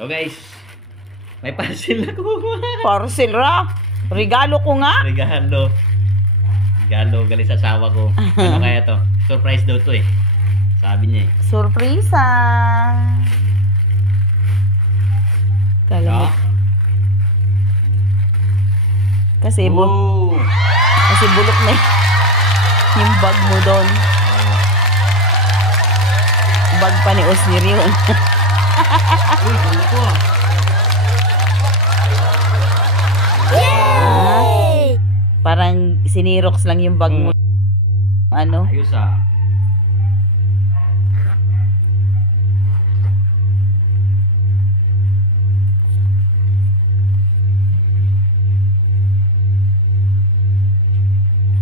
So guys, may parcel ako. Parcel ra. Regalo ko nga. Regalo. Regalo galing sa asawa ko. Ano kaya to? Surprise daw to eh. Sabi niya eh. Surpresa. Kala mo. No? Kasi bulok na yung bag mo doon. Bag pa ni Osnir yun. Uy, ganda to ah. Yay! Parang sinirox lang yung bag mo. Ano? Ayos ah.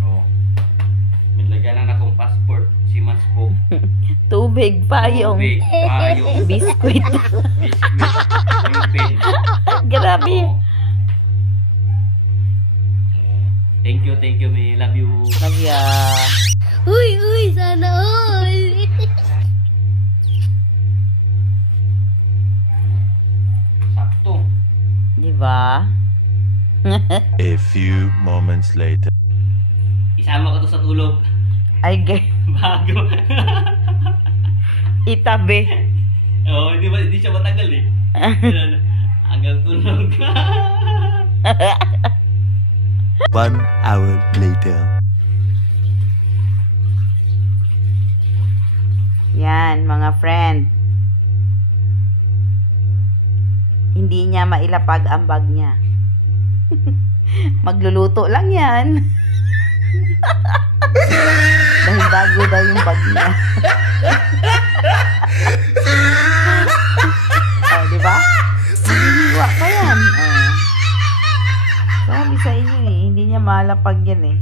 Oh. May lagyan na akong passport. Si Manspo. Tubig, payong. Tubig, payong. Biskuit. Yung pen. Grabe. Oh. Thank you, may love you. Love ya. Uy, sana all. Sakto. Di ba? A few moments later. Isama ko to sa tulog. Ay, Bago. itabi. Oo, hindi siya matagal eh. Hanggang tulog. 1 hour later. Yan, mga friend. Hindi niya mailapag ang bag niya. Magluluto lang yan. Dahil bago daw yung bag niya. Oh, di ba? Hinihiwa pa yan. Oh. Sabi sa inyo eh, hindi niya malapag yan eh.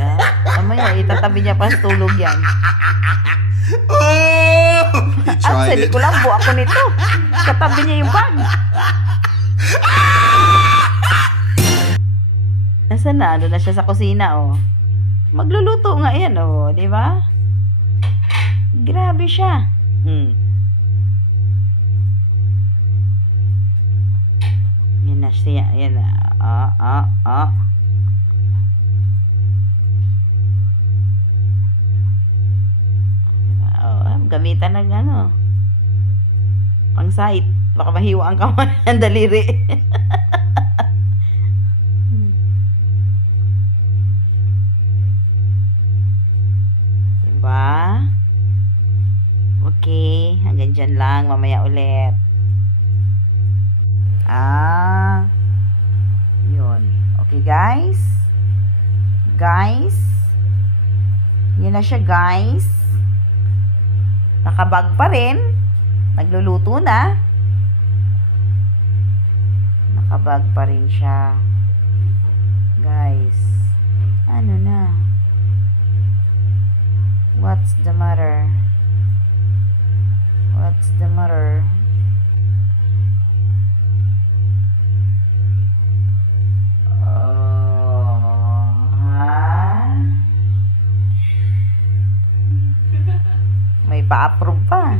Yan. Mamaya, itatabi niya pa sa tulog yan. At sa ko lang, ako nito. Katabi niya yung bag. Nasaan na? Ano na siya sa kusina, oh. Magluluto nga yan, oh. Di ba? Grabe siya. Yan na siya. Yan na. Gamitan ng ano. Pang-site. Baka mahiwa ang kamay ng daliri. Diba? Okay. Hanggang dyan lang. Mamaya ulit. Yun. Okay, guys. Yan na siya, guys. Nakabag pa rin. Nagluluto na. Nakabag pa rin siya. Guys. Ano na? What's the matter? What's the matter? May pa-approve pa.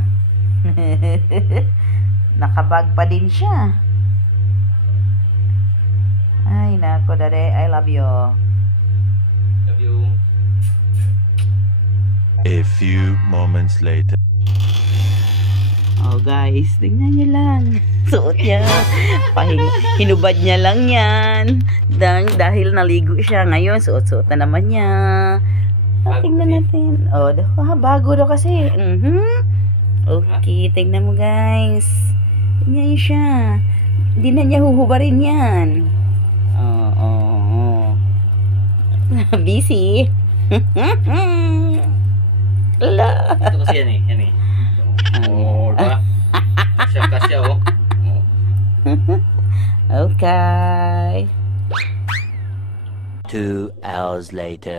Nakabag pa din siya. Ay, nako, Dade. I love you. Love you. A few moments later. Oh, guys. Tingnan nyo lang. Suot niya. Hinubad niya lang yan. Dahil naligo siya. Ngayon, suot-suot na naman niya. Tingnan natin. Oh, bago daw kasi. Okay, tingnan mo, guys. Tingnan niyo siya. Hindi na niya huhubarin yan. Busy. Ala. Ito kasi yan eh. Oh, diba? Kasya oh. Okay. 2 hours later.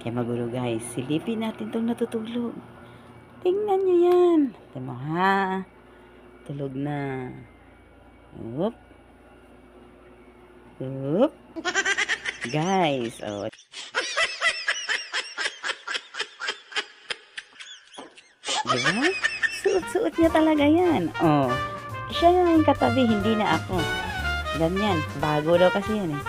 Kaya magulo, guys. Silipin natin itong natutulog. Tingnan nyo yan. Tingnan mo, ha? Tulog na. Oop. Oop. Guys, oh. Diba? Suot-suot niya talaga yan. Oh. Siya na yung katabi, hindi na ako. Ganyan. Bago daw kasi yan eh.